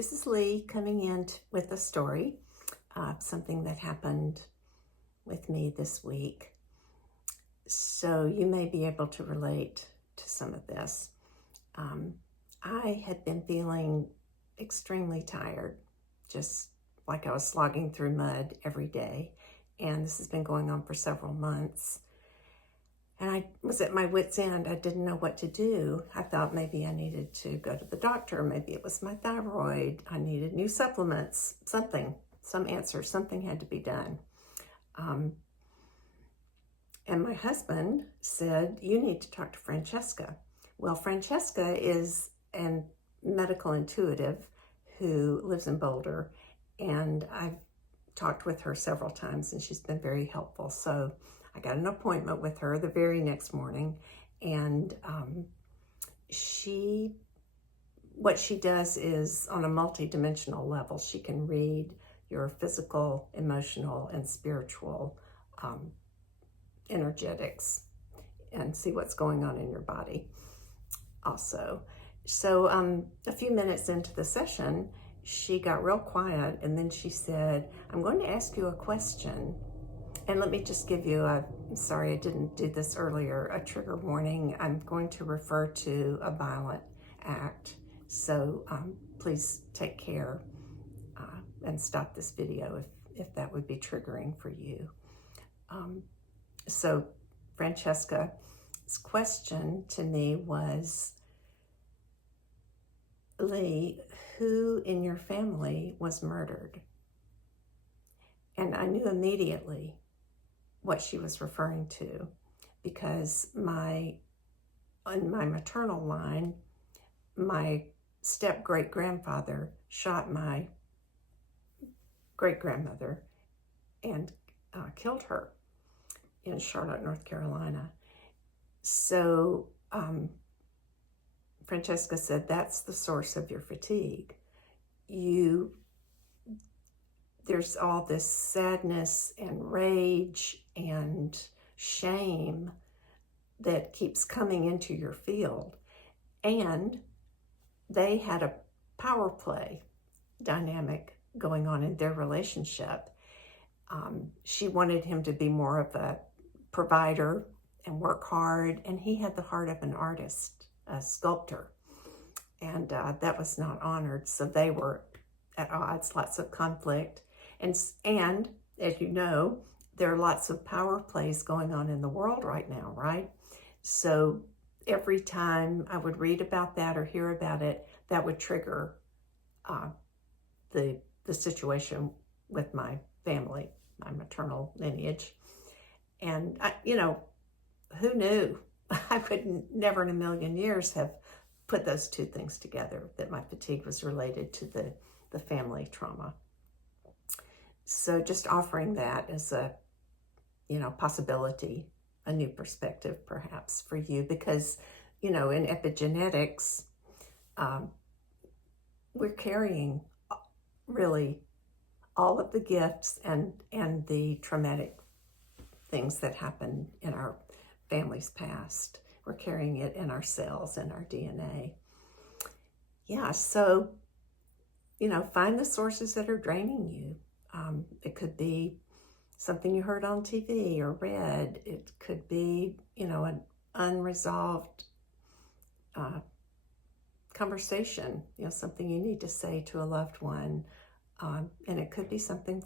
This is Lee coming in with a story, something that happened with me this week. So you may be able to relate to some of this. I had been feeling extremely tired, just like I was slogging through mud every day. And this has been going on for several months. And I was at my wit's end. I didn't know what to do. I thought maybe I needed to go to the doctor. Maybe it was my thyroid. I needed new supplements, something, some answer, something had to be done. And my husband said, you need to talk to Francesca. Well, Francesca is a medical intuitive who lives in Boulder, and I've talked with her several times and she's been very helpful. So I got an appointment with her the very next morning, and what she does is on a multi-dimensional level. She can read your physical, emotional, and spiritual energetics and see what's going on in your body also. So a few minutes into the session, she got real quiet, and then she said, I'm going to ask you a question. And let me just give you sorry I didn't do this earlier, a trigger warning. I'm going to refer to a violent act. So please take care and stop this video if that would be triggering for you. So Francesca's question to me was, Lee, who in your family was murdered? And I knew immediately what she was referring to, because on my maternal line, my step-great-grandfather shot my great-grandmother and killed her in Charlotte, North Carolina. So Francesca said, that's the source of your fatigue. There's all this sadness and rage and shame that keeps coming into your field. And they had a power play dynamic going on in their relationship. She wanted him to be more of a provider and work hard, and he had the heart of an artist, a sculptor, and that was not honored. So they were at odds, lots of conflict. And as you know, there are lots of power plays going on in the world right now, right? So every time I would read about that or hear about it, that would trigger the situation with my family, my maternal lineage. And who knew? I would never in a million years have put those two things together, that my fatigue was related to the family trauma. So just offering that as a, possibility, a new perspective perhaps for you, because, in epigenetics, we're carrying really all of the gifts and the traumatic things that happen in our family's past. We're carrying it in our cells and our DNA. Yeah, so, find the sources that are draining you. It could be something you heard on TV or read. It could be, an unresolved conversation, something you need to say to a loved one. And it could be something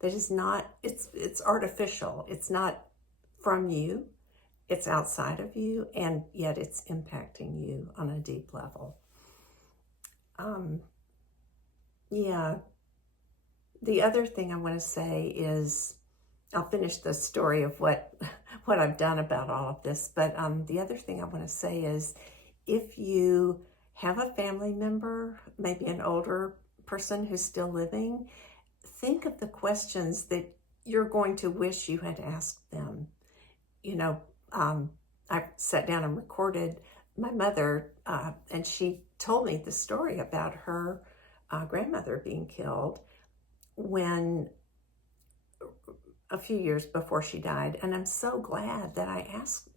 that is not, it's artificial. It's not from you. It's outside of you, and yet it's impacting you on a deep level. Yeah. The other thing I want to say is, I'll finish the story of what I've done about all of this, but the other thing I want to say is, if you have a family member, maybe an older person who's still living, think of the questions that you're going to wish you had asked them. I sat down and recorded my mother, and she told me the story about her grandmother being killed a few years before she died. And I'm so glad that I asked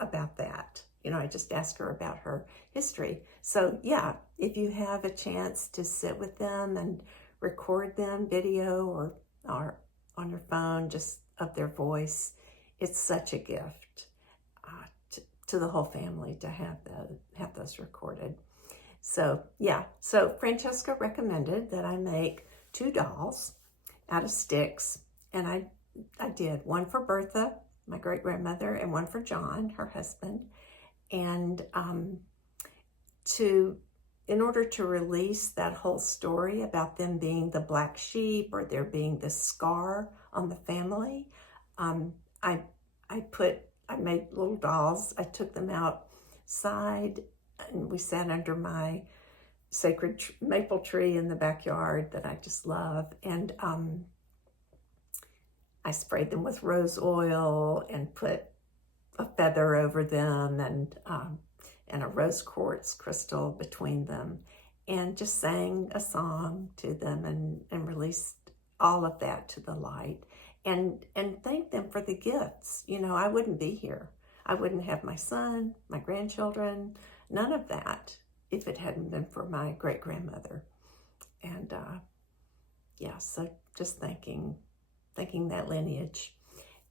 about that, I just ask her about her history. So yeah, if you have a chance to sit with them and record them, video or on your phone, just of their voice, it's such a gift to the whole family to have those recorded. So yeah, so Francesca recommended that I make 2 dolls out of sticks, and I did one for Bertha, my great-grandmother, and one for John, her husband. And in order to release that whole story about them being the black sheep or there being the scar on the family, I made little dolls. I took them outside, and we sat under my sacred maple tree in the backyard that I just love. And I sprayed them with rose oil and put a feather over them and a rose quartz crystal between them, and just sang a song to them and released all of that to the light and thanked them for the gifts. I wouldn't be here. I wouldn't have my son, my grandchildren, none of that if it hadn't been for my great-grandmother. And yeah, so just thanking that lineage.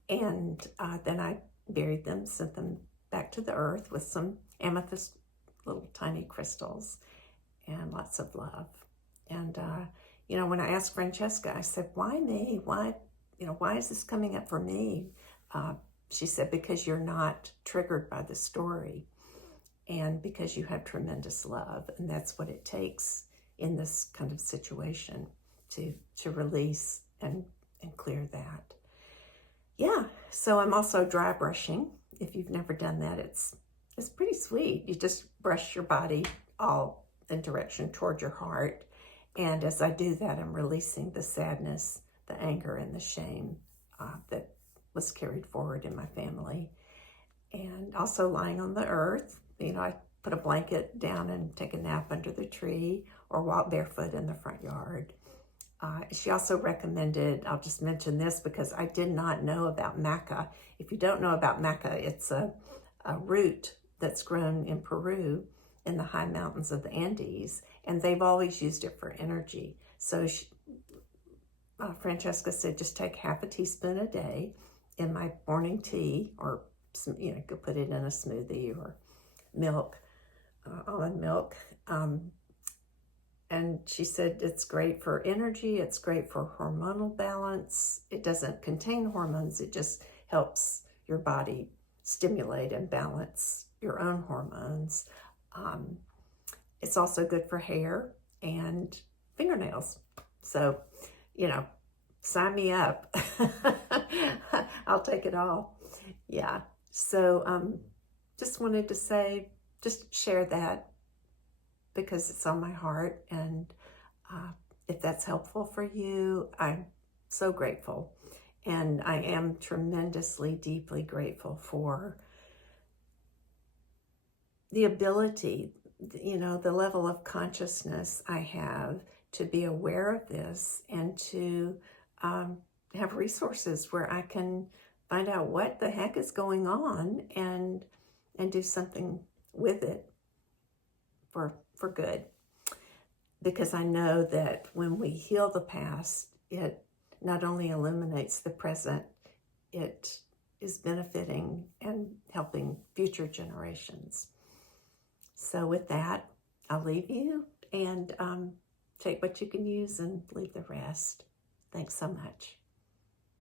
And then I buried them, sent them back to the earth with some amethyst little tiny crystals and lots of love. And when I asked Francesca, I said, why me? Why is this coming up for me? She said, because you're not triggered by the story and because you have tremendous love. And that's what it takes in this kind of situation to release and clear that. Yeah, so I'm also dry brushing. If you've never done that, it's pretty sweet. You just brush your body all in direction toward your heart. And as I do that, I'm releasing the sadness, the anger, and the shame that was carried forward in my family. And also lying on the earth, I put a blanket down and take a nap under the tree or walk barefoot in the front yard. She also recommended, I'll just mention this because I did not know about maca. If you don't know about maca, it's a root that's grown in Peru in the high mountains of the Andes, and they've always used it for energy. So Francesca said, just take half a teaspoon a day in my morning tea, or you could put it in a smoothie or milk, almond milk. And she said it's great for energy, it's great for hormonal balance. It doesn't contain hormones, it just helps your body stimulate and balance your own hormones. It's also good for hair and fingernails. So, sign me up. I'll take it all. Yeah. So just wanted to say, just share that because it's on my heart. And if that's helpful for you, I'm so grateful. And I am tremendously, deeply grateful for the ability, the level of consciousness I have to be aware of this and to have resources where I can find out what the heck is going on and do something with it for good. Because I know that when we heal the past, it not only illuminates the present, it is benefiting and helping future generations. So with that, I'll leave you and take what you can use and leave the rest. Thanks so much.